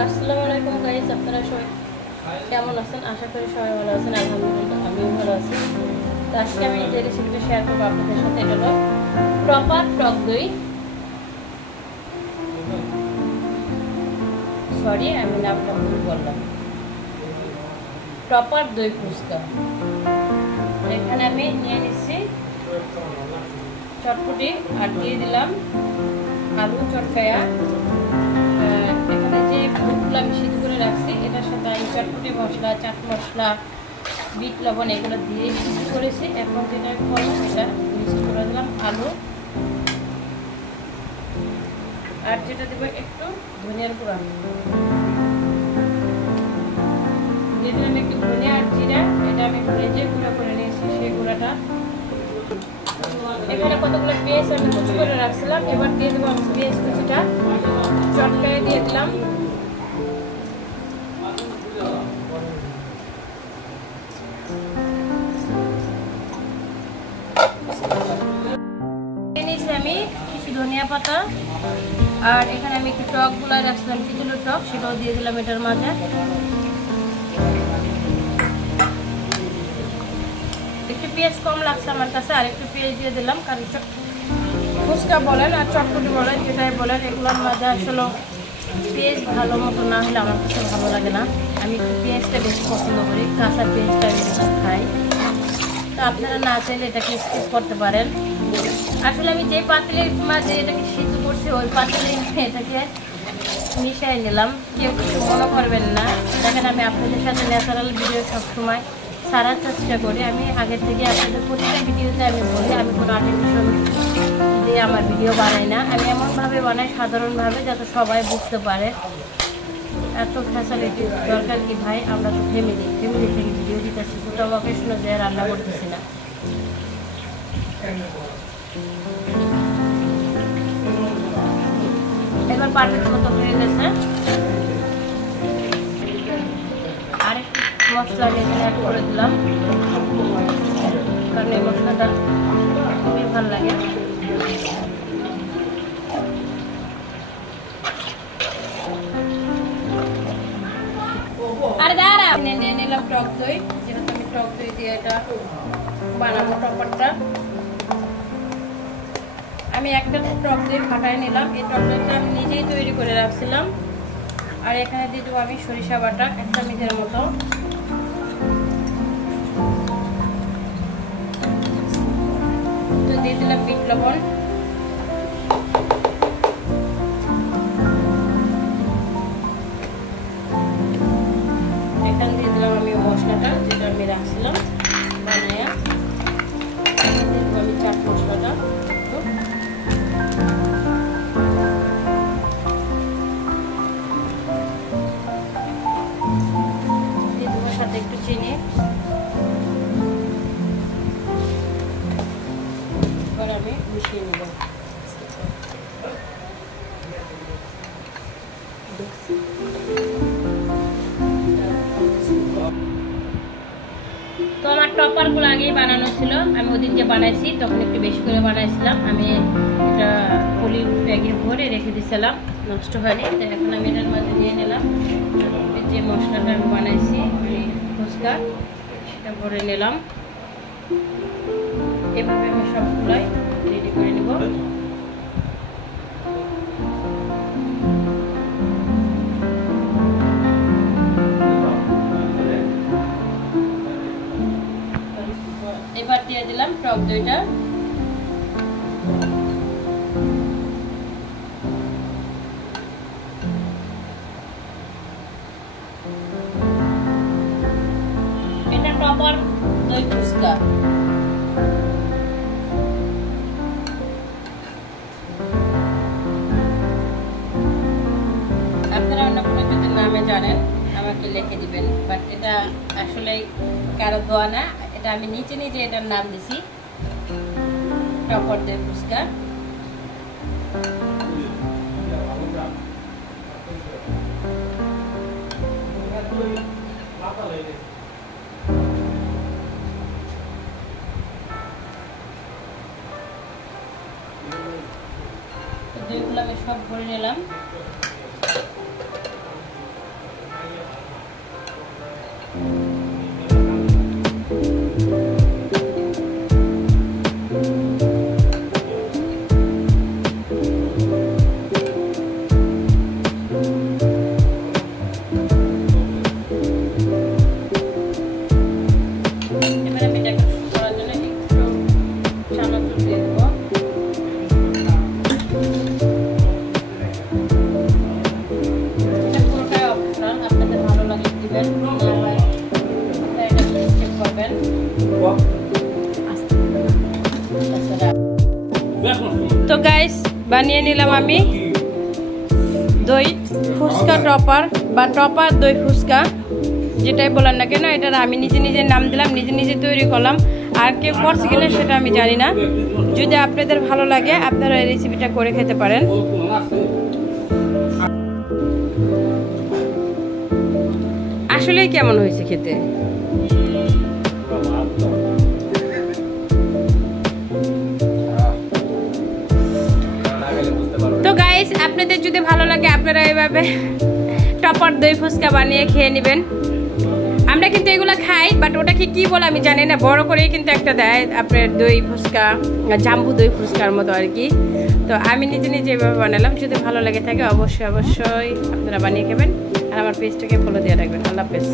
আসসালামু আলাইকুম গাইস, আপনারা সবাই কেমন আছেন? আশা করি সবাই ভালো আছেন। আলহামদুলিল্লাহ আমিও ভালো আছি। তো আজকে আমি যে রেসিপিটা শেয়ার করবো আপনাদের সাথে, এটা হলো প্রপার টক দই, সরি আমি নামটা ভুল বললাম, প্রপার দই ফুচকা। এখানে আমি নিয়ে নিচ্ছি চটপটি আর দিয়ে দিলাম আলু চটকায়া। এখানে যে ফুলগুলো আমি সিদ্ধ করে রাখছি এটার সাথে আমি চটপটি মশলা, চাট মশলা, বিট লবণ এগুলো দিয়ে সিদ্ধ করেছি। এখন যেটা করবো এটা মিক্স করে দিলাম আলু, আর যেটা দেবো একটু ধনিয়ার গুঁড়া দিয়ে দিলাম, একটু ধনিয়া আর জিরা। এটা আমি ভেজে গুঁড়া করে নিয়েছি, সেই গুঁড়াটা। এখানে কতগুলো পেঁয়াজ আমি কুচি করে রাখছিলাম, এবার দিয়ে দেবো আমি পেঁয়াজ কুচিটা চটকায় দিয়ে দিলাম। আমি কিছু ধনিয়া পাতা আর এখানে আমি একটু টক গুলা রাখছিলাম, কিছুলো টক, সেটাও দিয়ে দিলাম এটার মাঝে। একটু পেঁয়াজ কম লাগছে আমার কাছে, আর একটু পেঁয়াজ দিয়ে দিলাম, কারণ ফুচকা বলেন আর চটপটি বলেন যেটাই বলেন, এগুলোর মাঝে আসলে পেঁয়াজ ভালো মতো না হলে আমার কাছে ভালো লাগে না। আমি একটু পেঁয়াজটা বেশি পছন্দ করি, কাঁচা পেঁয়াজটা আমি বেশি খাই। তো আপনারা না চাইলে এটাকে স্কিপ করতে পারেন। আসলে আমি যে পাতিলের মাঝে এটাকে সিদ্ধ করছি ওই পাতিলে এটাকে মিশিয়ে নিলাম, কেউ কিছু মনে করবেন না। দেখেন আমি আপনাদের সাথে ন্যাচারাল ভিডিও সবসময় ছাড়ার চেষ্টা করি। আমি আগের থেকে আপনাদের প্রতিটা ভিডিওতে আমি বলি আমি কোনো আর্টিফিশিয়াল দিয়ে আমার ভিডিও বানাই না, আমি এমনভাবে বানাই সাধারণভাবে যাতে সবাই বুঝতে পারে। এত ফ্যাসিলিটি দরকার কি ভাই? আমরা তো ফ্যামিলি থেকে ভিডিও দিতেছি, কোথাও অকেশনে যেয়ে রান্না করতেছি না। এবার পারফেক্ট মতো হয়ে গেছে। আর একটু মশলা এখানে অ্যাড করে দিলাম, কারণ এই মশলাটা খুবই ভালো লাগে। আর দাঁড়া নিয়ে নিলাম টক দই, যেহেতু আমি টক দই দিয়ে এটা বানাবো টপারটা। আমি একটা টক দই ফাটাই নিলাম, এই টক দইটা আমি নিজেই তৈরি করে রাখছিলাম। আর এখানে দিয়ে দেবো আমি সরিষা বাটা 1 চামচের মতো, তো দিয়ে দিলাম বিট লবণ, এখানে দিয়ে দিলাম আমি মশলাটা যেটা আমি রাখছিলাম বানায়া, দিয়ে দেবো আমি চাট মশলাটা, সাথে একটু চিনি। এবার আমি মিশিয়ে নেব। তো আমার টপারগুলো আগেই বানানো ছিল, আমি ওদিন যে বানাইছি তখন একটু বেশি করে বানাইছিলাম। আমি এটা পলি ব্যাগে ভরে রেখে দিয়েছিলাম, নষ্ট হয়নি। তো এখন আমি এটার মাঝে দিয়ে নিলাম যে মশলাটা আমি বানাইছি ফুচকা, সেটা ভরে নিলাম। এভাবে আমি সবগুলোই রেডি করে নেব। এবার দিয়ে দিলাম টক দইটা, এটা প্রপার দই ফুচকা। আপনারা অন্য কোনো যদি নামে জানেন আমাকে লিখে দিবেন, বাট এটা আসলে কারো দোয়া না, এটা আমি নিজে এটার নাম দিছি প্রপার দই ফুচকা। দইগুলো আমি সব ভরে নিলাম। বানিয়ে নিলাম আমি দই ফুচকা টপার বা টপার দই ফুচকা, যেটাই বলেন না কেন। এটা আমি নিজে নিজে নাম দিলাম, নিজে নিজে তৈরি করলাম। আর কেউ করছে কিনা সেটা আমি জানি না। যদি আপনাদের ভালো লাগে আপনারা এই রেসিপিটা করে খেতে পারেন। আসলেই কেমন হয়েছে খেতে? তো গাইস, আপনাদের যদি ভালো লাগে আপনারা এভাবে টপার দই ফুচকা বানিয়ে খেয়ে নেবেন। আমরা কিন্তু এগুলো খাই, বাট ওটাকে কি বলে আমি জানি না। বড় করেই কিন্তু একটা দেয় আপনার দই ফুচকা, জাম্বু দই ফুচকার মতো আর কি। তো আমি নিজে নিজে এভাবে বানালাম। যদি ভালো লাগে থাকে অবশ্যই অবশ্যই আপনারা বানিয়ে খাবেন। আর আমার পেজটাকে ফলো দিয়ে রাখবেন। আল্লাহ হাফেজ।